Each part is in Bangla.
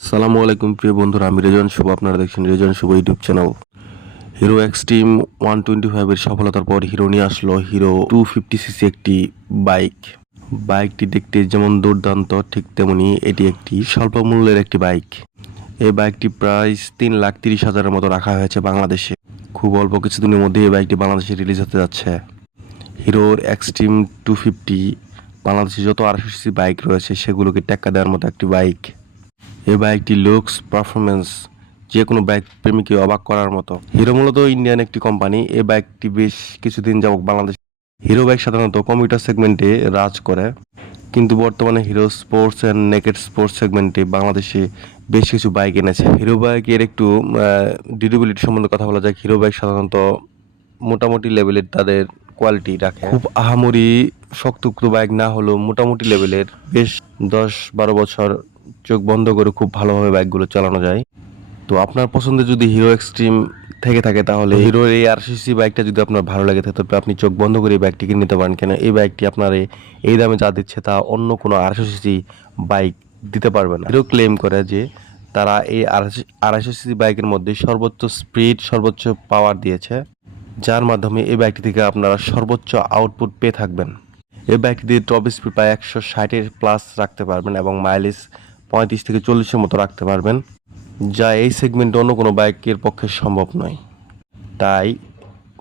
সালামু আলাইকুম প্রিয় বন্ধুরা, আমি রেজন শুভ। আপনারা দেখছেন রেজন শুভ ইউটিউব চ্যানেল। হিরো এক্সট্রিম 125 এর সফলতার পর হিরো নিয়ে আসলো হিরো 250cc একটি বাইক। বাইকটি দেখতে যেমন দুর্দান্ত, ঠিক তেমনি এটি একটি স্বল্প মূল্যের একটি বাইক। এই বাইকটি প্রাইস 3,30,000-এর মতো রাখা হয়েছে বাংলাদেশে। খুব অল্প কিছুদিনের মধ্যে এই বাইকটি বাংলাদেশে রিলিজ হতে যাচ্ছে। হিরোর এক্সট্রিম 250 বাংলাদেশে যত 800cc বাইক রয়েছে সেগুলোকে টেক্কা দেওয়ার মতো একটি বাইক। এই বাইকটি লুকস পারফরমেন্স যে কোনো বাইক প্রেমীকে অবাক করার মতো। হিরো মূলত ইন্ডিয়ান একটি কোম্পানি। এই বাইকটি বেশ কিছুদিন যাবত বাংলাদেশ। হিরো বাইক সাধারণত কমিউটার সেগমেন্টে রাজ করে, কিন্তু বর্তমানে hero sports and naked sports সেগমেন্টে বাংলাদেশে বেশ কিছু বাইক এনেছে। হিরো বাইকের একটু ডিউরেবিলিটি সম্বন্ধে কথা বলা যায়। হিরো বাইক সাধারণত মোটামুটি লেভেলের তাদের কোয়ালিটি রাখে। খুব আহামরি শক্তপোক্ত বাইক না হলেও মোটামুটি লেভেলের বেশ 10-12 বছর চোখ বন্ধ করে খুব ভালোভাবে বাইকগুলো চালানো যায়। তো আপনার পছন্দের যদি হিরো এক্সট্রিম থেকে থাকে তাহলে হিরোর এই 800cc বাইকটা যদি আপনার ভালো লাগে থাকে তবে আপনি চোখ বন্ধ করে এই বাইকটি কিনে নিতে পারেন। কেন এই বাইকটি আপনার এই দামে যা দিচ্ছে তা অন্য কোনো 800cc বাইক দিতে পারবে না। হিরো ক্লেম করে যে তারা এই 250cc বাইকের মধ্যে সর্বোচ্চ স্পিড, সর্বোচ্চ পাওয়ার দিয়েছে, যার মাধ্যমে এই বাইকটি থেকে আপনারা সর্বোচ্চ আউটপুট পেয়ে থাকবেন। এই বাইকটি দিয়ে টপ স্পিড প্রায় 160-এর প্লাস রাখতে পারবেন এবং মাইলেজ 35 থেকে 40-এর মতো রাখতে পারবেন, যা এই সেগমেন্টে অন্য কোনো বাইকের পক্ষে সম্ভব নয়। তাই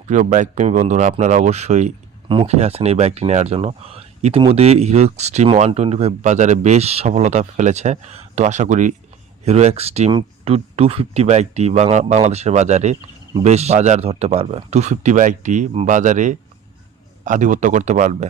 প্রিয় বাইক প্রেমী বন্ধুরা, আপনারা অবশ্যই মুখে আছেন এই বাইকটি নেওয়ার জন্য। ইতিমধ্যে হিরো এক্সট্রিম 125 বাজারে বেশ সফলতা ফেলেছে। তো আশা করি হিরো এক্সট্রিম 250 বাইকটি বাংলাদেশের বাজারে বেশ বাজার ধরতে পারবে। 250 বাইকটি বাজারে আধিপত্য করতে পারবে।